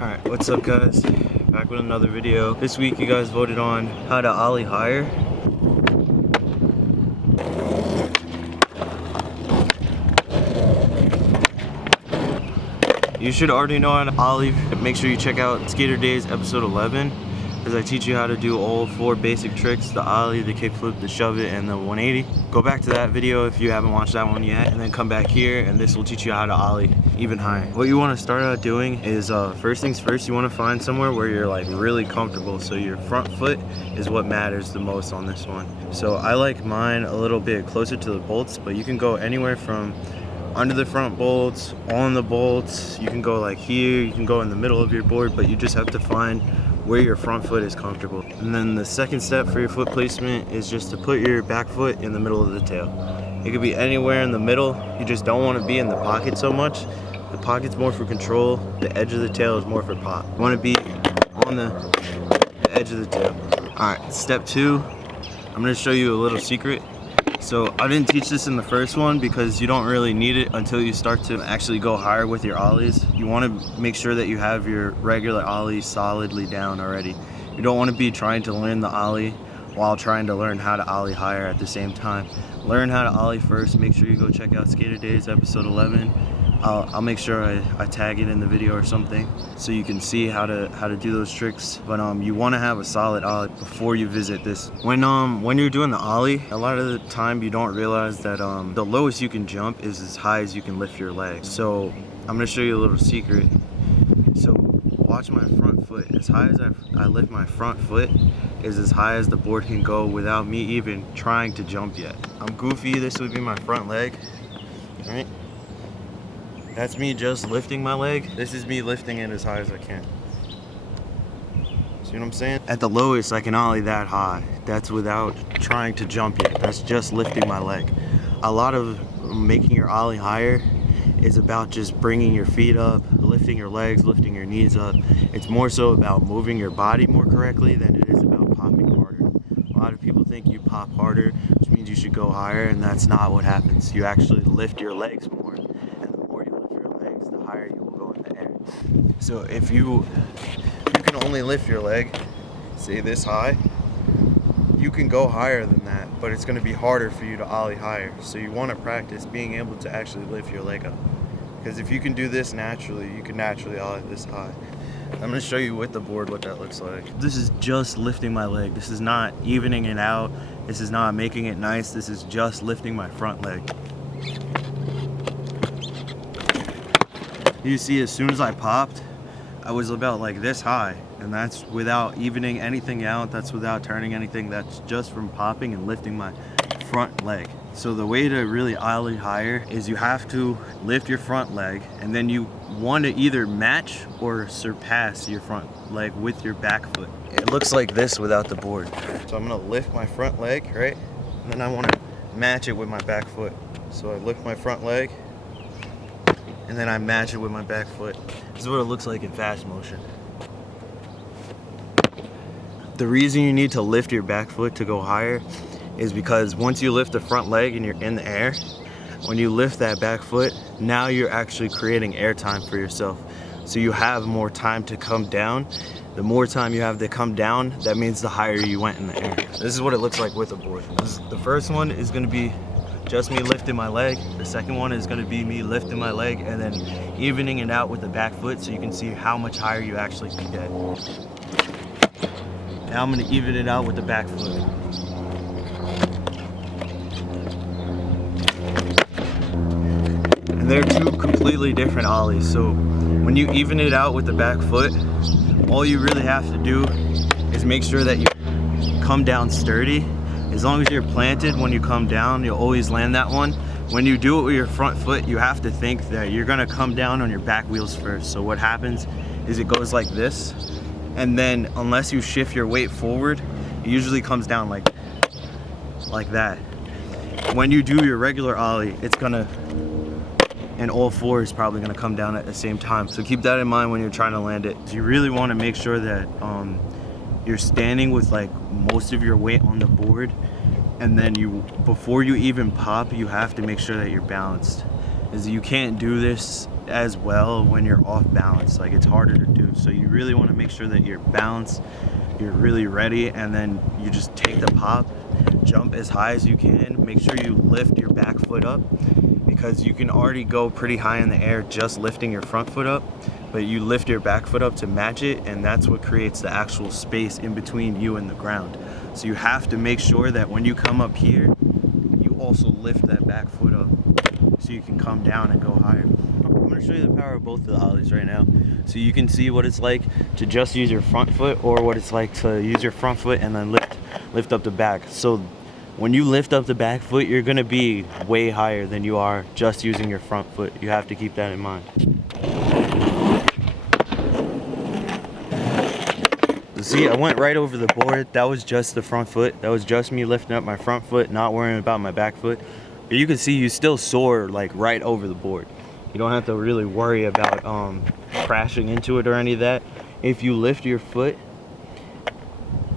Alright, what's up guys? Back with another video. This week you guys voted on how to ollie higher. You should already know how to ollie. Make sure you check out SKATERDAZE episode 11, because I teach you how to do all 4 basic tricks: the ollie, the kickflip, the shove it, and the 180. Go back to that video if you haven't watched that one yet, and then come back here and this will teach you how to ollie even higher. What you want to start out doing is first things first, you want to find somewhere where you're like really comfortable. So your front foot is what matters the most on this one. So I like mine a little bit closer to the bolts, but you can go anywhere from under the front bolts, on the bolts. You can go like here, you can go in the middle of your board, but you just have to find where your front foot is comfortable. And then the second step for your foot placement is just to put your back foot in the middle of the tail. It could be anywhere in the middle. You just don't want to be in the pocket so much. The pocket's more for control, the edge of the tail is more for pop. You want to be on the edge of the tail. Alright, step 2, I'm going to show you a little secret. So I didn't teach this in the first one because you don't really need it until you start to actually go higher with your ollies. You want to make sure that you have your regular ollie solidly down already. You don't want to be trying to learn the ollie while trying to learn how to ollie higher at the same time. Learn how to ollie first. Make sure you go check out SKATERDAZE episode 11. I'll make sure I tag it in the video or something so you can see how to do those tricks. But you want to have a solid ollie before you visit this. When you're doing the ollie, a lot of the time you don't realize that the lowest you can jump is as high as you can lift your leg. So I'm going to show you a little secret. So watch my front foot. As high as I lift my front foot is as high as the board can go without me even trying to jump yet. I'm goofy. This would be my front leg. All right. That's me just lifting my leg. This is me lifting it as high as I can. See what I'm saying? At the lowest, I can ollie that high. That's without trying to jump yet. That's just lifting my leg. A lot of making your ollie higher is about just bringing your feet up, lifting your legs, lifting your knees up. It's more so about moving your body more correctly than it is about popping harder. A lot of people think you pop harder, which means you should go higher, and that's not what happens. You actually lift your legs more. So if you can only lift your leg, say this high, you can go higher than that, but it's going to be harder for you to ollie higher. So you want to practice being able to actually lift your leg up, because if you can do this naturally, you can naturally ollie this high. I'm going to show you with the board what that looks like. This is just lifting my leg. This is not evening it out. This is not making it nice. This is just lifting my front leg. You see, as soon as I popped, I was about like this high, and that's without evening anything out. That's without turning anything. That's just from popping and lifting my front leg. So the way to really ollie higher is you have to lift your front leg, and then you want to either match or surpass your front leg with your back foot. It looks like this without the board. So I'm gonna lift my front leg, right? And then I want to match it with my back foot. So I lift my front leg, and then I match it with my back foot. This is what it looks like in fast motion. The reason you need to lift your back foot to go higher is because once you lift the front leg and you're in the air, when you lift that back foot, now you're actually creating air time for yourself. So you have more time to come down. The more time you have to come down, that means the higher you went in the air. This is what it looks like with a board. The first one is going to be just me lifting my leg. The second one is going to be me lifting my leg and then evening it out with the back foot so you can see how much higher you actually can get. Now I'm going to even it out with the back foot. And they're 2 completely different ollies. So when you even it out with the back foot, all you really have to do is make sure that you come down sturdy. As long as you're planted when you come down, you'll always land that one. When you do it with your front foot, you have to think that you're gonna come down on your back wheels first. So what happens is it goes like this, and then unless you shift your weight forward, it usually comes down like that. When you do your regular ollie, it's gonna, and all 4 is probably gonna come down at the same time. So keep that in mind when you're trying to land it. So you really wanna make sure that you're standing with like most of your weight on the board, and then before you even pop, you have to make sure that you're balanced. Is you can't do this as well when you're off balance. Like, it's harder to do. So you really want to make sure that you're balanced, you're really ready, and then you just take the pop, jump as high as you can. Make sure you lift your back foot up, because you can already go pretty high in the air just lifting your front foot up, but you lift your back foot up to match it, and that's what creates the actual space in between you and the ground. So you have to make sure that when you come up here, you also lift that back foot up so you can come down and go higher. I'm going to show you the power of both of the ollies right now, so you can see what it's like to just use your front foot, or what it's like to use your front foot and then lift up the back. So when you lift up the back foot, you're going to be way higher than you are just using your front foot. You have to keep that in mind. See, I went right over the board. That was just the front foot. That was just me lifting up my front foot, not worrying about my back foot. But you can see you still soar like right over the board. You don't have to really worry about crashing into it or any of that. If you lift your foot,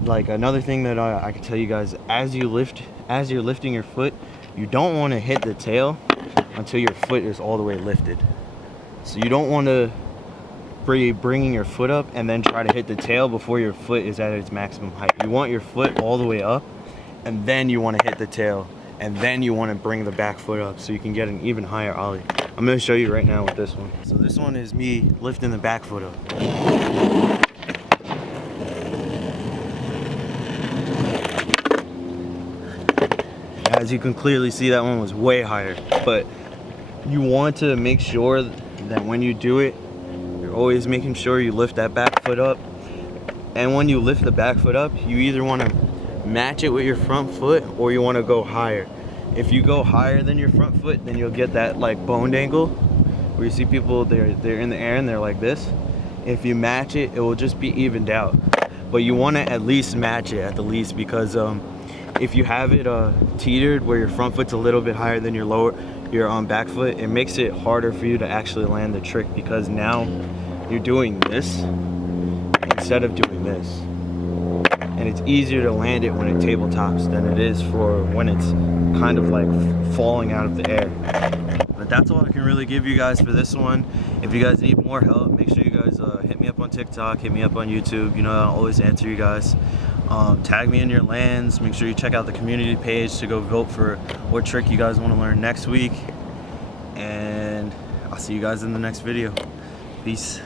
like, another thing that I can tell you guys, as you're lifting your foot, you don't want to hit the tail until your foot is all the way lifted. So you don't want to bringing your foot up and then try to hit the tail before your foot is at its maximum height. You want your foot all the way up, and then you want to hit the tail, and then you want to bring the back foot up so you can get an even higher ollie. I'm going to show you right now with this one. So this one is me lifting the back foot up. As you can clearly see, that one was way higher, but you want to make sure that when you do it, you're always making sure you lift that back foot up. And when you lift the back foot up, you either want to match it with your front foot, or you want to go higher. If you go higher than your front foot, then you'll get that like boned angle where you see people, they're in the air and they're like this. If you match it, it will just be evened out. But you want to at least match it at the least, because if you have it teetered where your front foot's a little bit higher than your back foot, it makes it harder for you to actually land the trick, because now you're doing this instead of doing this. And it's easier to land it when it tabletops than it is for when it's kind of like falling out of the air. But that's all I can really give you guys for this one. If you guys need more help, make sure you guys hit me up on TikTok, hit me up on YouTube. You know, I'll always answer you guys. Tag me in your lands. Make sure you check out the community page to go vote for what trick you guys want to learn next week. And I'll see you guys in the next video. Peace.